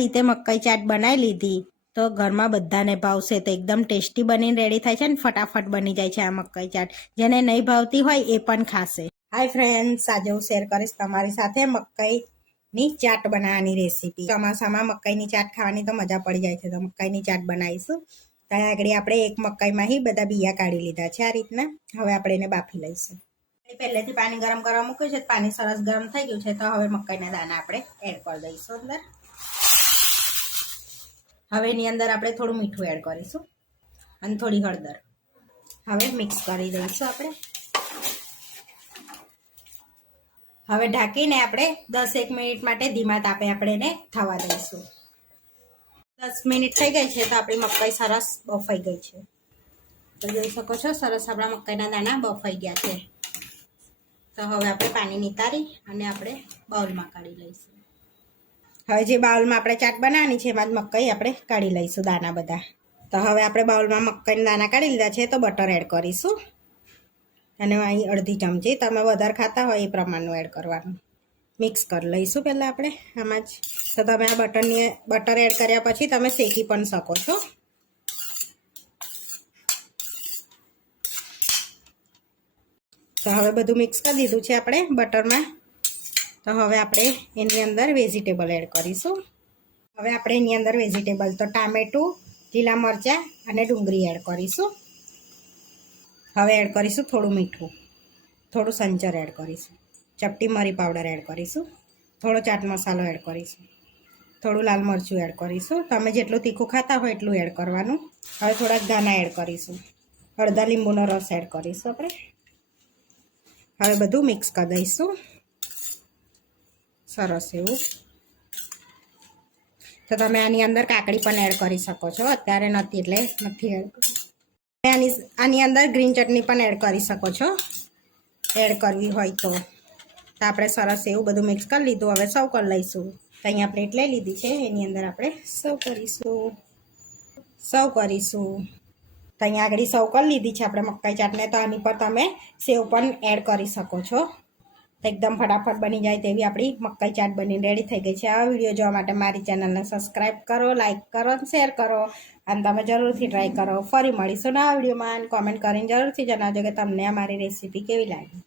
રીતે મકાઈ ચાટ બનાવી લીધી તો ઘરમાં બધાને ભાવશે. તો એકદમ ટેસ્ટી બનીને રેડી થાય છે ને ફટાફટ બની જાય છે આ મકાઈ ચાટ. જેને નહીં ભાવતી હોય એ પણ ખાશે. હાય ફ્રેન્ડ્સ, આજે હું શેર કરીશ તમારી સાથે મકાઈની ચાટ બનાવવાની રેસીપી. ચોમાસામાં મકાઈની ચાટ ખાવાની તો મજા પડી જાય છે. તો મકાઈની ચાટ બનાવીશું. ત્યાં આગળ આપણે એક મકાઈમાં બધા બિયા કાઢી લીધા છે આ રીતના. હવે આપણે એને બાફી લઈશું. પહેલેથી પાણી ગરમ કરવા મૂક્યું છે. પાણી સરસ ગરમ થઈ ગયું છે. તો હવે મકાઈના દાણા આપણે એડ કરી દઈશું અંદર. હવે એની અંદર આપણે થોડું મીઠું એડ કરીશું અને થોડી હળદર. હવે મિક્સ કરી દઈશું આપણે. હવે ઢાંકીને આપણે 10-1 મિનિટ માટે ધીમા તાપે આપણે એને થવા દઈશું. 10 મિનિટ થઈ ગઈ છે તો આપણી મકાઈ સરસ બફાઈ ગઈ છે. તો જોઈ શકો છો સરસ આપણા મકાઈના દાણા બફાઈ ગયા છે. તો હવે આપણે પાણી નિતારી અને આપણે બાઉલમાં કાઢી લઈશું. હવે જે બાઉલમાં આપણે ચાટ બનાવવાની છે એમાં જ મકાઈ આપણે કાઢી લઈશું દાણા બધા. તો હવે આપણે બાઉલમાં મકાઈના દાણા કાઢી લીધા છે. તો બટર એડ કરીશું અને અહીં અડધી ચમચી, તમે વધારે ખાતા હોય એ પ્રમાણનું એડ કરવાનું. મિક્સ કરી લઈશું પહેલાં આપણે આમાં જ. તો તમે આ બટર એડ કર્યા પછી તમે શેકી પણ શકો છો. તો હવે બધું મિક્સ કરી દીધું છે આપણે બટરમાં. તો હવે આપણે એની અંદર વેજીટેબલ એડ કરીશું. હવે આપણે એની અંદર વેજીટેબલ તો ટામેટું, લીલા મરચાં અને ડુંગળી એડ કરીશું. હવે એડ કરીશું થોડું મીઠું, થોડું સંચર એડ કરીશું, ચપટી મરી પાવડર એડ કરીશું, થોડો ચાટ મસાલો એડ કરીશું, થોડું લાલ મરચું એડ કરીશું. તમે જેટલું તીખું ખાતા હોય એટલું એડ કરવાનું. હવે થોડાક ધાણા એડ કરીશું, અડધા લીંબુનો રસ એડ કરીશું આપણે. હવે બધું મિક્સ કરી દઈશું સરસ એવું. તો તમે આની અંદર કાકડી પણ એડ કરી શકો છો. અત્યારે નથી એટલે નથી એડ કરી. આની અંદર ગ્રીન ચટણી પણ એડ કરી શકો છો, એડ કરવી હોય તો. આપણે સરસ એવું બધું મિક્સ કરી લીધું. હવે સર્વ કરી લઈશું. તો અહીંયા પ્લેટ લઈ લીધી છે, એની અંદર આપણે સર્વ કરીશું. તો અહીંયા આગળ સર્વ કરી લીધી છે આપણે મકાઈ ચાટને. તો આની પર તમે સેવ પણ એડ કરી શકો છો. એકદમ ફટાફટ બની જાય તેવી આપણી મકાઈ ચાટ બનીને રેડી થઈ ગઈ છે. આ વિડીયો જોવા માટે મારી ચેનલને સબસ્ક્રાઈબ કરો, લાઇક કરો અને શેર કરો. અને તમે જરૂરથી ટ્રાય કરો. ફરી મળીશું નવા વિડીયોમાં. કોમેન્ટ કરીને જરૂરથી જણાવજો કે તમને અમારી રેસીપી કેવી લાગી.